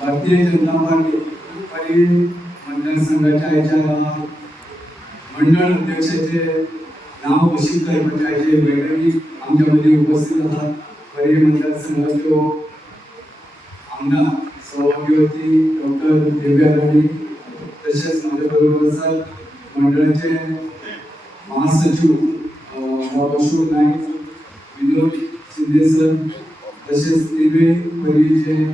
Bharatiya Janata party मतदारसंघाच्या ह्याच्या मंडळ अध्यक्षाचे नाव घोषित करपाच्या हाचे बैठकीत आमच्यामध्ये उपस्थित आहात. परी मतदारसंघाच्यो आमदार सभापती डॉक्टर दिव्या राणी, तसेच माझ्या बरोबर आसात मंडळाचे महासचिव अशोक नाईक, विनोद शिंदे सर, तसेच दिवे परीचे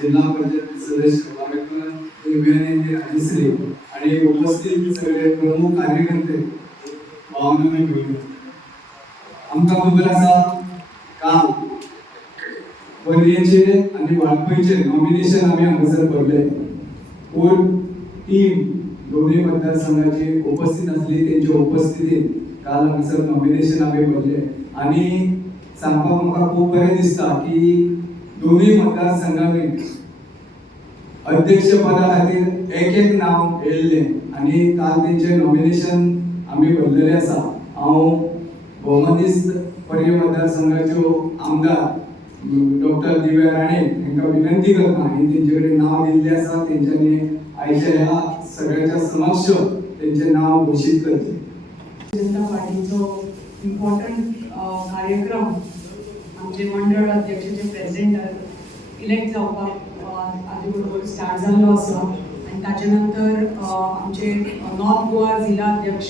जिल्हा परिषद सदस्य बाळकृष्ण दिव्याने आदिश्री आणि उपस्थित सगळे प्रमुख कार्यकर्ते भावना घेऊन आमका खबर आसा काल पर्येचे आणि वाळपयचे नॉमिनेशन आम्ही हांगासर पडले. कोण टीम दोन्ही मतदारसंघाची उपस्थित असली त्यांच्या उपस्थितीत काल हांगासर नॉमिनेशन आम्ही पडले आणि सांगपाक म्हाका खूप बरें दिसता की दोन्ही मतदारसंघांनी अध्यक्ष पदा खातीर एक नाव येयल्ले आणि काल तेंचे नॉमिनेशन आम्ही भरलेले आसा. हांव भौमादिस्त पर्य मतदारसंघाच्यो आमदार डॉक्टर दिव्या राणे हांकां विनंती करता आनी तेंचे कडेन नाव दिल्लें आसा तेंच्यांनी आयच्या ह्या सगळ्याच्या समक्ष तेंचें नाव घोषित करचे. जनता पार्टीचो इम्पॉर्टंट कार्यक्रम आमचे मंडळ अध्यक्षाचे प्रेसिडेंट इलेक्ट जावपाक हाजे बरोबर स्टार्ट जाल्लो आसा आनी ताचे नंतर आमचे नॉर्थ गोवा जिल्हा अध्यक्ष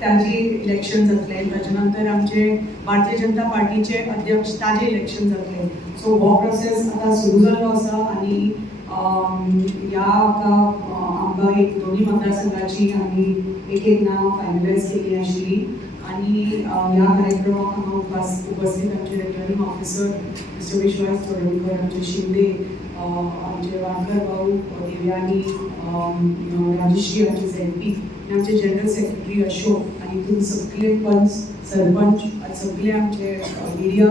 ताजे इलेक्शन जातले. ताचे नंतर आमचे भारतीय जनता पार्टीचे अध्यक्ष ताजे इलेक्शन जातले. सो हो प्रोसेस आता सुरू जाल्लो आसा आनी ह्या आमकां एक दोन्ही मतदारसंघाची आमी एक नांव फायनलायज केली आशिल्ली आनी ह्या कार्यक्रमाक हांगा उपस्थित आमचे रिटर्निंग ऑफिसर मिस्टर विश्वास चोडणकर, आमचे शिंदे, आमचे वाडकर भाऊ दिव्यानी, राजश्री आमचे झेडपी, आमचे जनरल सेक्रेटरी अशोक आनी तुम्ही सगळे पंच सरपंच सगळे आमचे मिडिया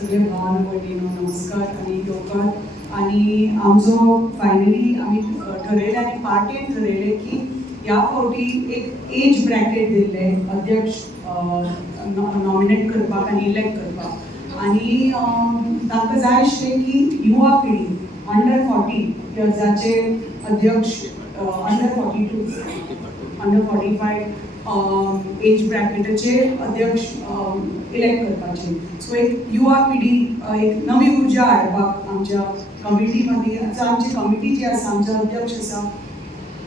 सगळे भावांनो भयणींनो नमस्कार आनी येवकार. आनी आमचो फायनली आमी ठरयलें आनी पार्टीन ठरयलें की ह्या फावटी एक एज ब्रॅकेट दिल्ले अध्यक्ष नॉमिनेट करपाक आनी इलेक्ट करपाक आनी तांकां जाय आशिल्लें की युवा पिढी अंडर 40 इयर्साचे अध्यक्ष अंडर 42 अंडर 45 एज ब्रॅकेटाचे अध्यक्ष इलेक्ट करपाचे. सो एक युवा पिढी एक नवी उर्जा हाडपाक आमच्या कमिटी मध्ये आमची कमिटी जी आसा आमचो अध्यक्ष आसा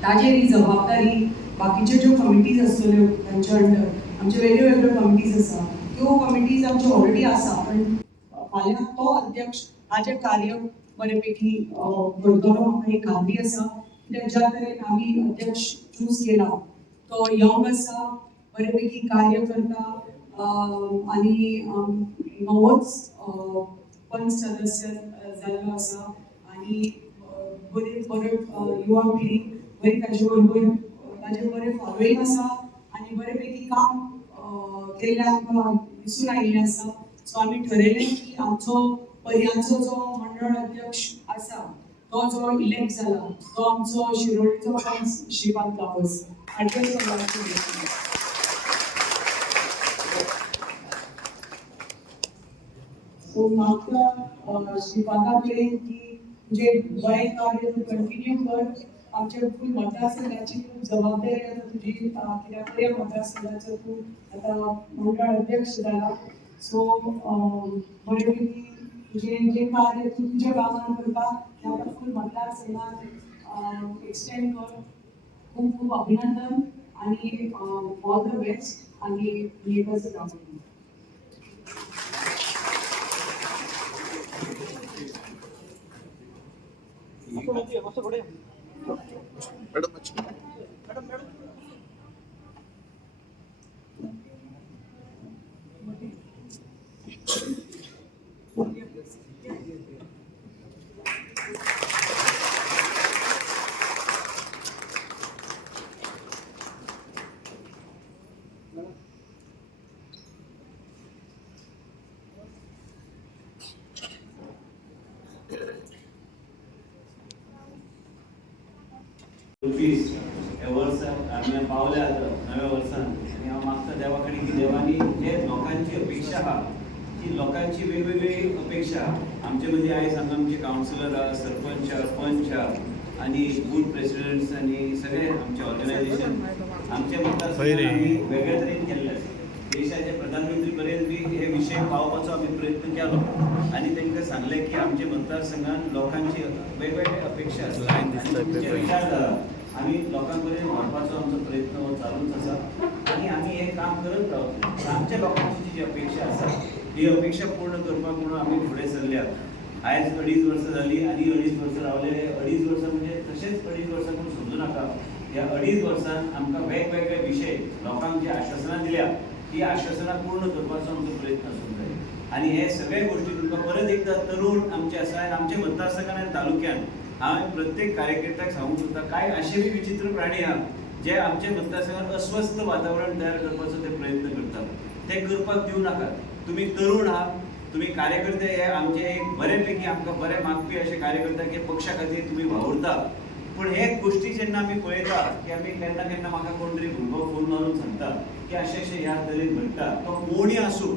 ताजेर ही जबाबदारी बाकीचे ज्यो कमिटीज आसतल्यो तांच्या अंडर आमचे वेगळ्यो वेगळ्यो कमिटीज आसा त्यो कमिटीज आमचे ऑलरेडी आसा पण फाल्यां तो अध्यक्ष ताजें कार्य बरेपैकी करतलो म्हाका ही खात्री आसा. कित्याक ज्या तरेन आमी अध्यक्ष चूज केला तो यंग आसा, बरेपैकी कार्य करता आनी नवोच पंच सदस्य जाल्लो आसा आनी बरे युवा पिढी बरी ताजे बरोबर ताजें बरें फॉलोईंग आसा आनी बरेपैकी काम केल्लें आमकां दिसून आयिल्लें आसा. सो आमी ठरयलें की आमचो पर्यांचो जो मंडळ अध्यक्ष आसा तो जो इलेक्ट जाला तो आमचो शिरोडेचो पंच श्रीपाद गांवस. सो म्हाका श्रीपादा कडेन की तुजें बरें कार्य तूं कंटिन्यू कर. आमच्या फूल मतदारसंघाची खूब जबाबदारी आसा तुजी कित्याक त्या मतदारसंघाचो तूं आतां मंडळ अध्यक्ष जाला. सो बरेपैकी जे कार्य तूं तुज्या गांवांत करता तें आतां फूल मतदारसंघात एक्सटेंड कर. खूब खूब अभिनंदन आनी ऑल द बेस्ट आनी लेटस्ट जावं. ह्या वर्साक आमी पावले आतां नव्या वर्सान आनी हांव मागता देवा कडेन की देवानी जे लोकांची अपेक्षा आहा ती लोकांची वेगवेगळी अपेक्षा आमचे मदीं आयज हांगा आमचे कावन्सिलर सरपंच पंच आनी बूथ प्रेसिडेंट्स आनी सगळे आमचे ऑर्गनायझेशन आमच्या मतदारसंघात आमी वेगळ्या तरेन केल्ले आसा. देशाचे प्रधानमंत्री पर्यंत बी हे विशय पावपाचो आमी प्रयत्न केलो आनी तांकां सांगलें की आमच्या मतदारसंघात लोकांची वेगवेगळे अपेक्षा आसता आनी विचारधारा आमी लोकां पर्यंत व्हरपाचो आमचो प्रयत्न हो चालूच आसा आनी आमी हें काम करत रावतले. आमच्या लोकांची जी अपेक्षा आसा ही अपेक्षा पूर्ण करपाक म्हणून आमी फुडें सरल्यात. आयज 2.5 वर्सां जालीं आनी 2.5 वर्सां रावलेले. 2.5 वर्सां म्हणजे तशेंच 2.5 वर्सां पूण समजू नाका. ह्या 2.5 वर्सांत आमकां वेगवेगळे विशय लोकांक जी आश्वासनां दिल्या ती आश्वासनां पूर्ण करपाचो आमचो प्रयत्न आसूंक जाय. आनी हे सगळे गोश्टी तुमकां परत एकदां तरूण आमचे आसा आनी आमच्या मतदारसंघान आनी तालुक्यान हांवें प्रत्येक कार्यकर्त्याक सांगूंक सोदता कांय अशे बी विचित्र प्राणी आहा जे आमच्या मतदारसंघात अस्वस्थ वातावरण तयार करपाचो ते प्रयत्न करतात. ते करपाक दिवं नाकात. तुमी तरूण आहात, तुम्ही कार्यकर्ते हे आमचे एक बऱ्यापैकी आमकां बरे मागपी असे कार्यकर्ते की पक्षा खातीर तुमी वावुरता. पूण हे गोश्टी जेन्ना आमी पळयता की आमी केन्ना केन्ना म्हाका कोण तरी भुरगो फोन मारून सांगता की अशें ह्या तरेन घडटा. तो कोणी आसूं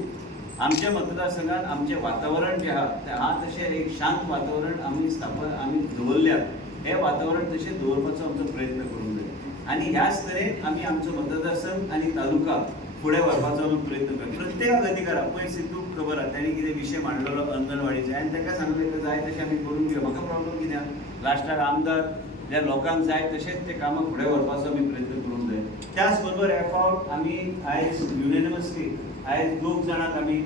आमच्या मतदारसंघात आमचें वातावरण जें आहा तें आहा तशें एक शांत वातावरण आमी दवरल्यात. हें वातावरण तशें दवरपाचो आमचो प्रयत्न करूंक जाय आनी ह्याच तरेन आमी आमचो मतदारसंघ आनी तालुका फुडें व्हरपाचो आमी प्रयत्न करता. प्रत्येक अधिकाराक पयर सिद्धूक खबर आहा ताणी कितें विशय मांडलेलो अंगणवाडीचे आनी ताका सांगलें जाय तशें आमी करून घेवया. म्हाका प्रॉब्लम कित्याक लास्टाक आमदार ज्या लोकांक जाय तशेंच ते कामां फुडें व्हरपाचो आमी प्रयत्न करूंक जाय. त्याच बरोबर ह्या फावट आमी आयज युनेनिमसली आयज 2 जाणांक आमी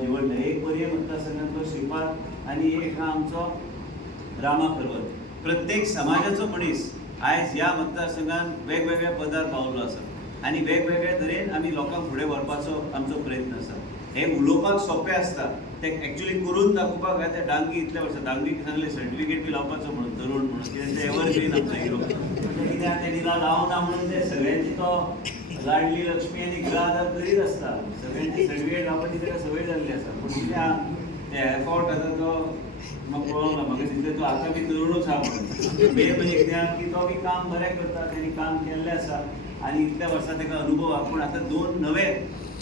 निवडले. एक पर्ये मतदारसंघांतलो श्रीपाद आनी एक हा आमचो रामा पर्वत. प्रत्येक समाजाचो मनीस आयज ह्या मतदारसंघात वेगवेगळ्या पदार पावलो आसा आनी वेगवेगळ्या तरेन आमी लोकांक फुडें व्हरपाचो आमचो प्रयत्न आसा. हें उलोवपाक सोंपें आसता, तें एक्चुअली करून दाखोवपाक जाय. तें डांगी इतल्या वर्सां डांगीक सांगलें सर्टिफिकेट बी लावपाचो म्हणून तरूण म्हणून कित्याक ते एवरग्रीन आमचो हिरो कित्याक तेणी लावना म्हणून ते सगळ्यांची तो लाडली लक्ष्मी आनी गृह आधार करीत आसता. सगळ्यांची सर्टिफिकेट लावपाची ताका संवय जाल्ली आसा. पूण कित्याक ते एफॉर्ट आसा तो म्हाका कळोंक ना. म्हाका दिसलें तो आतां बी तरुणूच आहा म्हणून. मेन म्हणजे कित्याक की तो बी काम बरें करता, तेणी काम केल्लें आसा आनी इतल्या वर्सां ताका अनुभव आहा. पूण आतां 2 नवे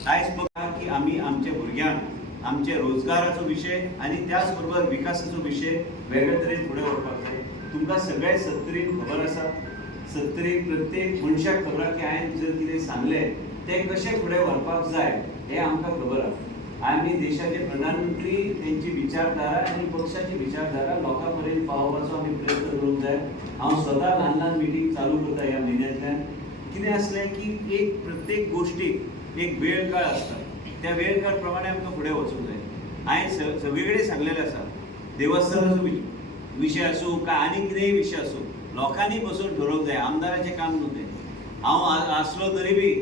आयज बघा की आमी आमच्या भुरग्यांक आमचे रोजगाराचो विशय आनी त्याच बरोबर विकासाचो विशय वेगळे तरेन फुडें व्हरपाक जाय. तुमकां सगळे 70 खबर आसा. 70 प्रत्येक मनशाक खबर आहा की हांवें जर कितें सांगलें तें कशें फुडें व्हरपाक जाय हें आमकां खबर आहा. आमी देशाचे प्रधानमंत्री तेंची विचारधारा आनी पक्षाची विचारधारा लोकां पर्यंत पावोवपाचो आमी प्रयत्न करूंक जाय. हांव स्वता ल्हान ल्हान मिटींग चालू करता ह्या म्हयन्यांतल्यान. कितें आसलें की एक प्रत्येक गोश्टीक एक वेळ काळ आसता. त्या वेळ काळ प्रमाणे आमकां फुडें वचूंक जाय. हांवें सगळे कडेन सांगलेलें आसा. देवस्थानाचो विशय आसूं काय आनी कितेंय विशय आसूं लोकांनी बसून ठरोवंक जाय. आमदाराचें काम न्हू तें. हांव आसलो तरी बी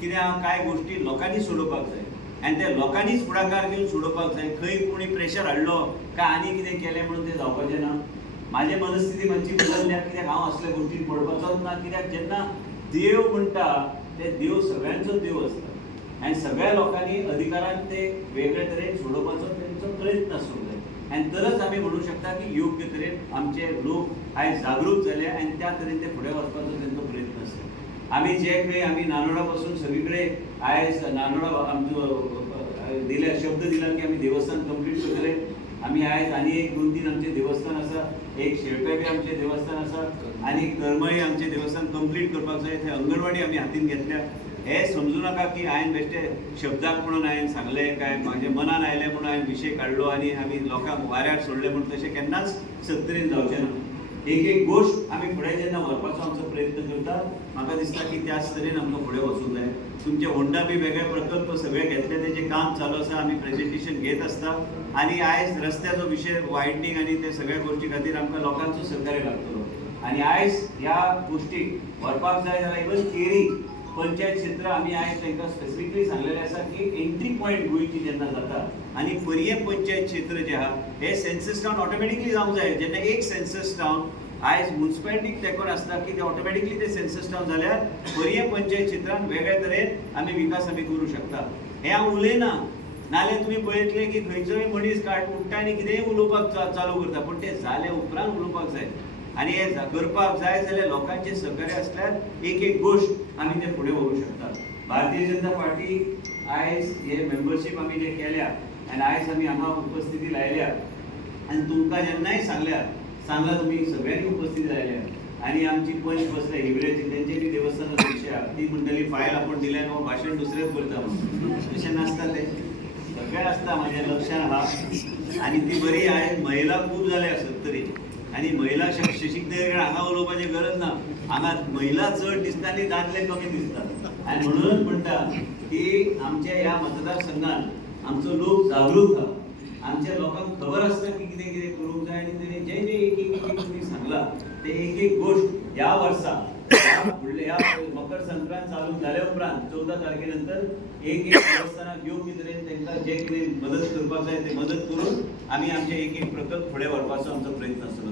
कितें हांव कांय गोश्टी लोकांनी सोडोवपाक जाय आनी ते लोकांनीच फुडाकार घेवन सोडोवपाक जाय. खंय कोणी प्रेशर हाडलो काय आनी कितें केलें म्हणून तें जावपाचें ना. म्हाजी मनस्थिती मातशी बदलल्या कित्याक हांव असल्या गोश्टीन पडपाचोच ना. कित्याक जेन्ना देव म्हणटा ते देव सगळ्यांचो देव आसता आनी सगळ्या लोकांनी अधिकारान ते वेगळे तरेन सोडोवपाचो तेंचो प्रयत्न आसूंक जाय. आनी तरच आमी म्हणूंक शकता की योग्य तरेन आमचे लोक आयज जागृत जाले आनी त्या तरेन ते फुडें वचपाचो तेंचो प्रयत्न आसा. आमी जे खंय आमी नानोडा पासून सगळे कडेन आयज नानोडा आमचो दिल्या शब्द दिला की आमी देवस्थान कंप्लीट करतले. आमी आयज आनी एक 2-3 आमचे देवस्थान आसा. एक शेळपे बी आमचे देवस्थान आसा आनी करमळी आमचे देवस्थान कंप्लीट करपाक जाय. थंय अंगणवाडी आमी हातीन घेतल्या. हे समजू नाका की हांवें बेश्टे शब्दाक म्हणून हांवें सांगलें काय म्हाजे मनान आयलें म्हणून हांवें विशय काडलो आनी आमी लोकांक वाऱ्यार सोडलें म्हणून तशें केन्नाच सत्तरेन जावचें ना. एक एक गोश्ट आमी फुडें जेन्ना व्हरपाचो आमचो प्रयत्न करता म्हाका दिसता की त्याच तरेन आमकां फुडें वचूंक जाय. तुमचे होंडा बी वेगळे प्रकल्प सगळे घेतले तेजें काम चालू आसा. आमी प्रेजेंटेशन घेत आसता आनी आयज रस्त्याचो विशय वायडनींग आनी ते सगळ्या गोश्टी खातीर आमकां लोकांचो सहकार्य लागतलो. आनी आयज ह्या गोश्टीक व्हरपाक जाय जाल्यार इवन केरी पंचायत क्षेत्र आमी आयज तांकां स्पेसिफिकली सांगलेलें आसा की एंट्री पॉयंट गोंयची जेन्ना जाता आनी पर्ये पंचायत क्षेत्र जे आहा हे सेन्सस टावन ऑटोमॅटिकली जावंक जाय. जेन्ना एक सेन्सस टावन आयज म्युन्सिपालिटीक तेंकोन आसता की ते ऑटोमॅटिकली ते सेन्सस टावन जाल्यार पर्ये पंचायत क्षेत्रांत वेगळे तरेन आमी विकास आमी करूं शकता. हें हांव उलयना नाल्यार तुमी पळयतले की खंयचोय मनीस उठ्ठा आनी कितेंय उलोवपाक चालू करता. पूण तें जाले उपरांत उलोवपाक जाय आनी हे करपाक जाय जाल्यार लोकांचें सहकार्य आसल्यार एक एक गोश्ट आमी ते फुडें व्हरूंक शकतात. भारतीय जनता पार्टी आयज हे मेंबरशीप आमी जे केल्या आनी आयज आमी हांगा उपस्थिती लायल्या आणि तुमकां जेन्नाय सांगला तुम्ही सगळ्यांनी उपस्थित राहिल्या आणि आमची पंच बसले हिवरेची त्यांचे बी देवस्थान अध्यक्षा ती म्हणटली फायल आपण दिल्या न्हू भाशण दुसरेच करता म्हणून तशें नासता ते सगळें आसता म्हाज्या लक्षान हा आणि ती बरी आयज महिला खूब जाल्या आसत तरी आणि महिला सशक्तीकरण हांगा उलोवपाची गरज ना हांगा महिला चड दिसता आनी दादले कमी दिसतात आणि म्हणूनच म्हणटा की आमच्या ह्या मतदारसंघात आमचो लोक जागृत हा आमच्या लोकांक खबर आसता की कितें कितें करूंक जाय आनी तेणी जे जे एक तुम्ही सांगला ते एक गोष्ट ह्या वर्सा ह्या मकर संक्रांत चालू जाल्या उपरांत 14 तारखेनंतर एक देवस्थानाक योग्य तरेन तांकां जे कितें मदत करपाक जाय ते मदत करून आमी आमचे एक प्रकल्प फुडें व्हरपाचो आमचो प्रयत्न आसतलो.